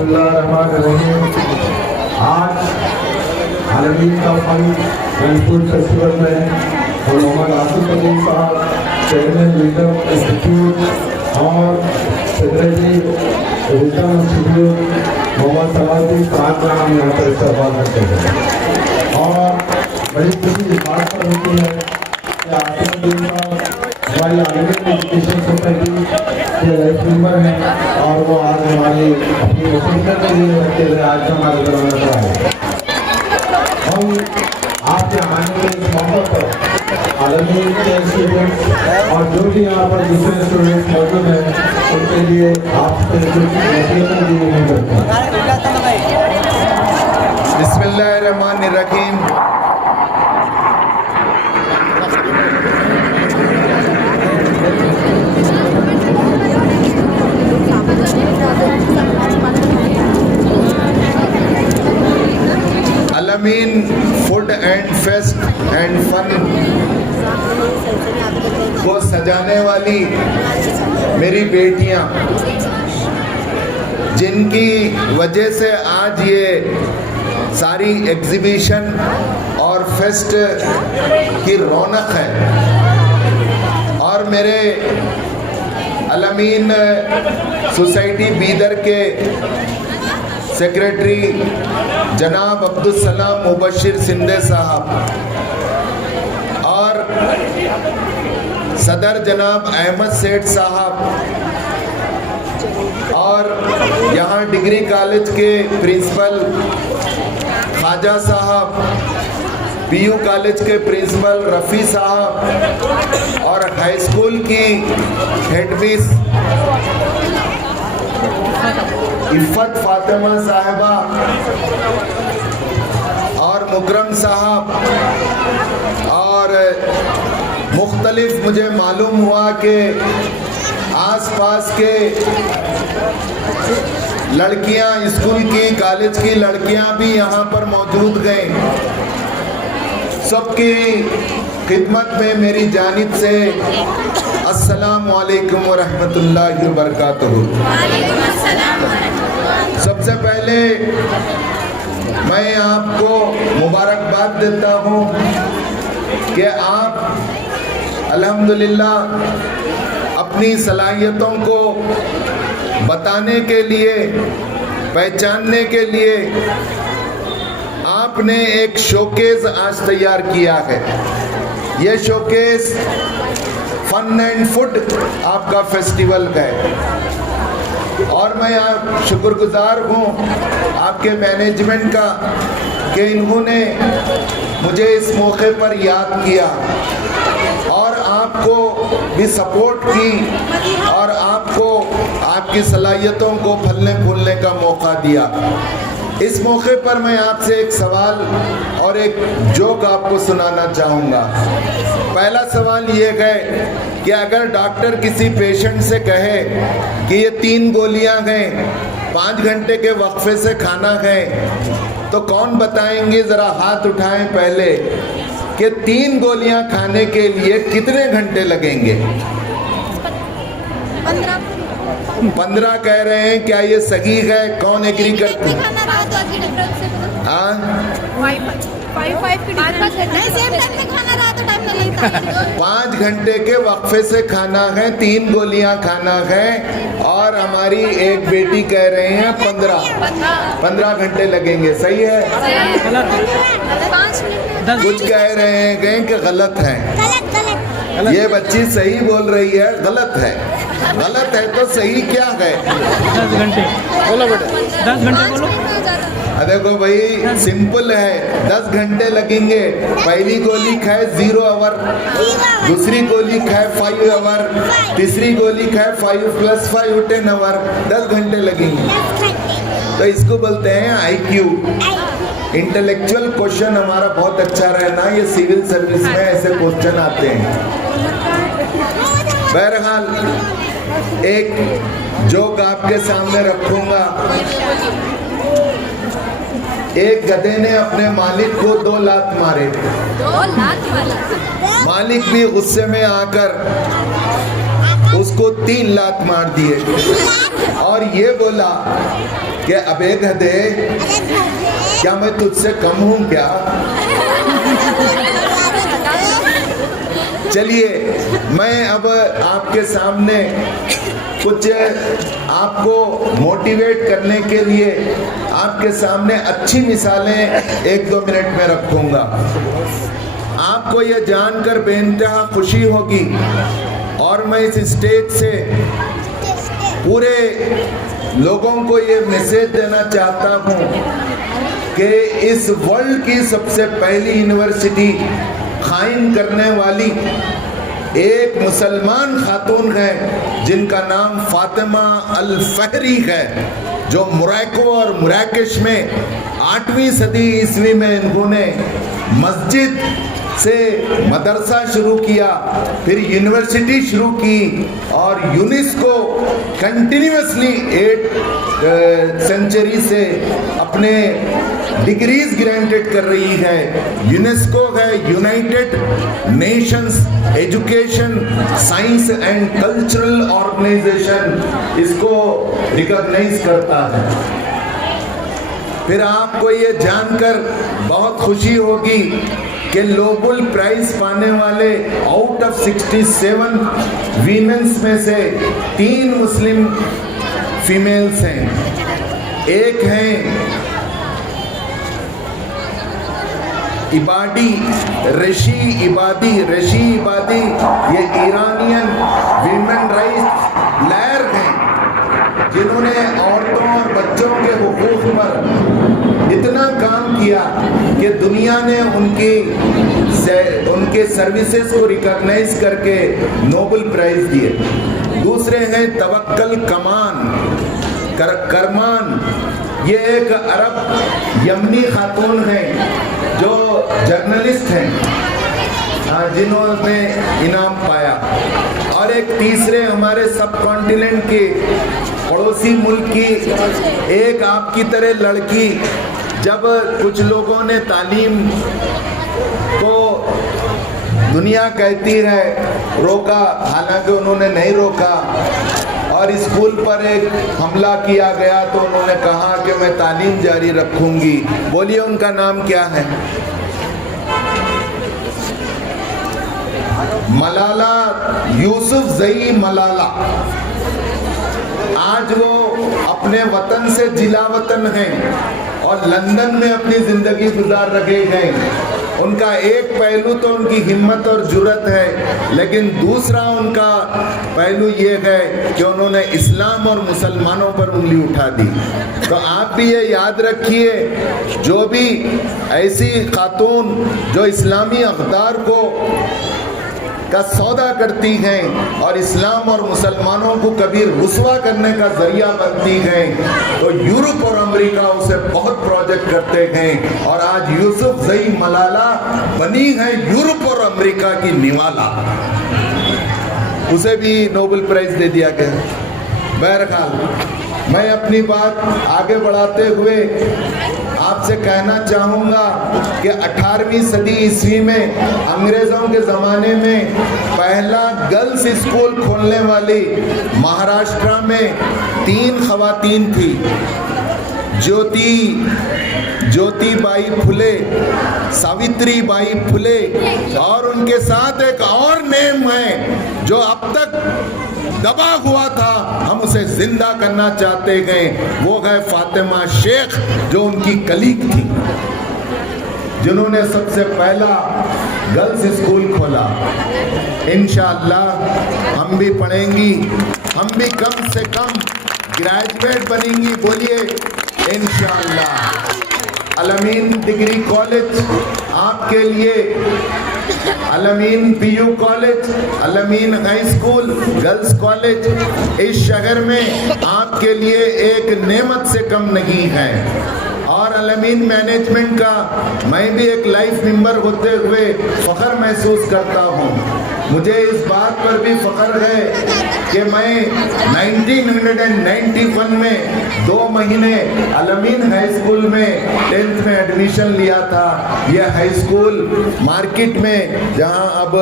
बिस्मिल्लाहिर्रहमानिर्रहीम। आज आलमीन का फंड फूड फेस्टिवल में Mohammad Asif Ali sahab, chairman leader institute और secretary return institute Mohammad Salauddin sahab का हम यहाँ पर इस्तेमाल करते हैं। और बड़ी खुशी इस बात पर होती है कि आसिफ अली साहब हमारी आलमीन एजुकेशन सोसाइटी के लाइफ मेंबर हैं और वो आज हमारी अपनी वसीयत के लिए रखते हुए आज हमारे दरबार पर आए। हम आपके आने के इस मौके पर आलमीन के स्टूडेंट्स और जो भी यहाँ पर दूसरे स्टूडेंट्स मौजूद हैं उनके लिए आपसे कुछ वसीयतें दी नहीं करते हैं। बिस्मिल्लाहिर्रहमानिर्रहीम। Alameen food and fest and fun को सजाने वाली मेरी बेटियां, जिनकी वजह से आज ये सारी एग्जीबिशन और फेस्ट की रौनक है, और मेरे आलमीन सोसाइटी बीदर के सेक्रेटरी जनाब अब्दुल सलाम मुबशिर सिंधे साहब और सदर जनाब अहमद सेठ साहब और यहाँ डिग्री कॉलेज के principal Khwaja Sahab, PU college के प्रिंसिपल रफ़ी साहब और हाई स्कूल की हेडमिस इफ़त फातिमा साहिबा और मुकरम साहब, और मुख्तलिफ मुझे मालूम हुआ कि आसपास के लड़कियां, स्कूल की कॉलेज की लड़कियां भी यहाँ पर मौजूद गए। सबकी खिदमत में मेरी जानिब से अस्सलामु अलैकुम व रहमतुल्लाहि व बरकातुहू। सबसे पहले मैं आपको मुबारकबाद देता हूँ कि आप अल्हम्दुलिल्लाह अपनी सलाहियतों को बताने के लिए, पहचानने के लिए आपने एक शोकेस आज तैयार किया है। ये शोकेस फन एंड फूड आपका फेस्टिवल है, और मैं आप शुक्रगुजार हूँ आपके मैनेजमेंट का कि इन्होंने मुझे इस मौके पर याद किया और आपको भी सपोर्ट की और आपको आपकी सलाहियतों को फलने फूलने का मौका दिया। इस मौके पर मैं आपसे एक सवाल और एक जोक आपको सुनाना चाहूँगा। पहला सवाल ये है कि अगर डॉक्टर किसी पेशेंट से कहे कि ये 3 गोलियां हैं, 5 घंटे के वक्फे से खाना है, तो कौन बताएंगे? ज़रा हाथ उठाएं पहले कि 3 गोलियां खाने के लिए कितने घंटे लगेंगे? 15 कह रहे हैं। क्या ये सही है? कौन एग्री करते हैं? 5 घंटे के वक्फे से खाना है, 3 गोलियां खाना है, और हमारी एक बेटी कह रहे हैं 15 घंटे लगेंगे। सही है? कुछ कह रहे हैं कि गलत है। ये बच्ची सही बोल रही है, गलत है। गलत है तो सही क्या है? 10 घंटे बोलो बेटा, 10 घंटे बोलो। देखो भाई, सिंपल है, 10 घंटे लगेंगे। पहली गोली खाए 0 आवर, दूसरी गोली खाए 5 आवर, तीसरी गोली खाए 5 + 5 10 आवर, 10 घंटे लगेंगे। तो इसको बोलते हैं IQ, इंटेलेक्चुअल क्वेश्चन हमारा बहुत अच्छा रहना। ये सिविल सर्विस में ऐसे क्वेश्चन आते हैं। बहरहाल एक जोक आपके सामने रखूंगा। एक गधे ने अपने मालिक को 2 लात मारे। मालिक भी गुस्से में आकर उसको 3 लात मार दिए और ये बोला कि अबे गधे, क्या मैं तुझसे कम हूं क्या? चलिए, मैं अब आपके सामने कुछ आपको मोटिवेट करने के लिए आपके सामने अच्छी मिसालें 1-2 मिनट में रखूंगा। आपको यह जानकर बेइंतहा खुशी होगी और मैं इस स्टेज से पूरे लोगों को ये मैसेज देना चाहता हूँ कि इस वर्ल्ड की सबसे पहली यूनिवर्सिटी कायम करने वाली एक मुसलमान खातून है जिनका नाम फातिमा अल फहरी है, जो मोरक्को और मराकेश में 8वीं सदी ईस्वी में इन्होंने मस्जिद से मदरसा शुरू किया, फिर यूनिवर्सिटी शुरू की और यूनेस्को कंटिन्यूअसली 8 सेंचुरी से अपने डिग्रीज ग्रांटेड कर रही है। यूनेस्को है United Nations Education Science and Cultural Organization, इसको रिकॉग्नाइज करता है। फिर आपको ये जानकर बहुत खुशी होगी कि नोबेल प्राइज पाने वाले आउट ऑफ 67 वीमेंस में से 3 मुस्लिम फीमेल्स हैं। एक हैं इबादी, रशी इबादी, ये ईरानियन वीमेन राइट्स लॉयर हैं जिन्होंने औरतों और बच्चों के हुकूक पर इतना काम किया कि दुनिया ने उनके सर्विसेज को रिकॉग्नाइज करके नोबेल प्राइज दिए। दूसरे हैं तवक्कल करमान, ये एक अरब यमनी खातून हैं जो जर्नलिस्ट हैं जिन्होंने इनाम पाया। और एक तीसरे हमारे सब कॉन्टिनेंट के पड़ोसी मुल्क की एक आपकी तरह लड़की, जब कुछ लोगों ने तालीम को दुनिया कहती है रोका, हालांकि उन्होंने नहीं रोका और स्कूल पर एक हमला किया गया तो उन्होंने कहा कि मैं तालीम जारी रखूंगी। बोलिए उनका नाम क्या है? मलाला यूसुफजई मलाला। आज वो अपने वतन से जिला वतन हैं और लंदन में अपनी जिंदगी गुजार रहे हैं। उनका एक पहलू तो उनकी हिम्मत और जुर्रत है, लेकिन दूसरा उनका पहलू ये है कि उन्होंने इस्लाम और मुसलमानों पर उंगली उठा दी। तो आप भी ये याद रखिए, जो भी ऐसी खातून जो इस्लामी अक़दार का सौदा करती हैं और इस्लाम और मुसलमानों को कभी रुस्वा करने का जरिया बनती हैं, तो यूरोप और अमेरिका उसे बहुत प्रोजेक्ट करते हैं और आज यूसुफजई मलाला बनी है यूरोप और अमेरिका की निवाला। उसे भी नोबेल प्राइज दे दिया गया। बहरहाल मैं अपनी बात आगे बढ़ाते हुए आपसे कहना चाहूँगा कि 18वीं सदी ईस्वी में अंग्रेज़ों के ज़माने में पहला गर्ल्स स्कूल खोलने वाली महाराष्ट्र में 3 ख़वातीन थी, ज्योतिबाई फुले, सावित्रीबाई फुले, और उनके साथ एक और नेम है जो अब तक दबा हुआ था, हम उसे जिंदा करना चाहते हैं। वो है फातिमा शेख, जो उनकी कलीग थी, जिन्होंने सबसे पहला गर्ल्स स्कूल खोला। इंशाअल्लाह हम भी पढ़ेंगी, हम भी कम से कम ग्रेजुएट बनेंगी। बोलिए इंशाअल्लाह। अलमीन डिग्री कॉलेज आपके लिए, Alameen PU college, Alameen high school, girls college इस शहर में आपके लिए एक नेमत से कम नहीं है। और अलमीन मैनेजमेंट का मैं भी एक लाइफ मेंबर होते हुए फ़ख्र महसूस करता हूँ। मुझे इस बात पर भी फ़ख्र है कि मैं 1991 में 2 महीने अलमीन हाई स्कूल में 10th में एडमिशन लिया था। यह हाई स्कूल मार्केट में, जहां अब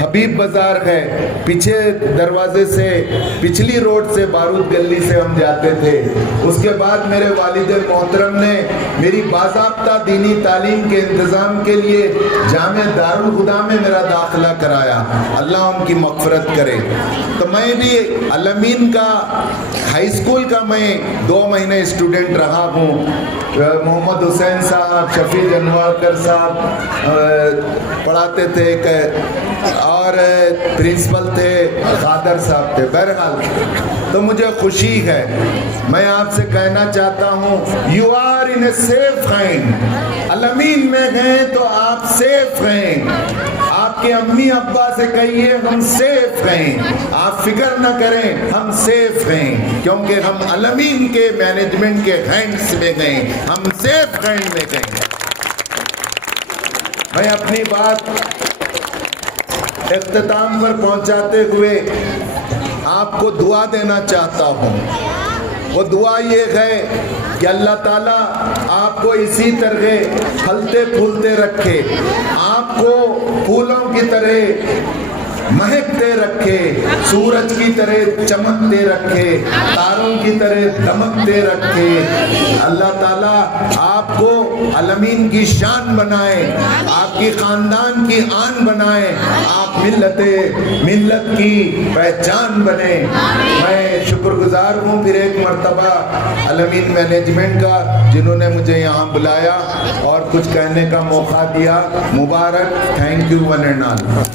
हबीब बाज़ार है, पीछे दरवाजे से, पिछली रोड से, बारूद गली से हम जाते थे। उसके बाद मेरे वालिद मोहतरम ने मेरी बाज़ाब्ता दीनी तालीम के इंतज़ाम के लिए जामे दारुल हुदा में मेरा दाखिला कराया। अल्लाह उनकी मग़फ़िरत करे। तो मैं भी अलमीन का हाई स्कूल का मैं 2 महीने स्टूडेंट रहा हूँ। मोहम्मद हुसैन साहब, शफी जनवाकर साहब पढ़ाते थे और प्रिंसिपल थे, खादर साहब थे। बहरहाल तो मुझे खुशी है, मैं आपसे कहना चाहता हूँ, you are in a safe hand. Alameen में गए तो आप सेफ हैं। आपके अम्मी अब्बा से कहिए हम सेफ हैं, आप फिक्र न करें, हम सेफ हैं, क्योंकि हम अलमीन के मैनेजमेंट के हैंड्स में गए, हम सेफ हैंड में गए। मैं अपनी बात इख्तिताम पर पहुंचाते हुए आपको दुआ देना चाहता हूं। वो दुआ ये है कि अल्लाह ताला आपको इसी तरह फलते फूलते रखे, आपको फूलों की तरह महकते रखे, सूरज की तरह चमकते रखे, तारों की तरह दमकते रखे। अल्लाह ताला आपको अलमीन की शान बनाए, आपकी खानदान की आन बनाए, आप मिल्लत की पहचान बने। मैं शुक्रगुजार हूँ फिर एक मर्तबा अलमीन मैनेजमेंट का, जिन्होंने मुझे यहाँ बुलाया और कुछ कहने का मौका दिया। मुबारक, thank you one and all.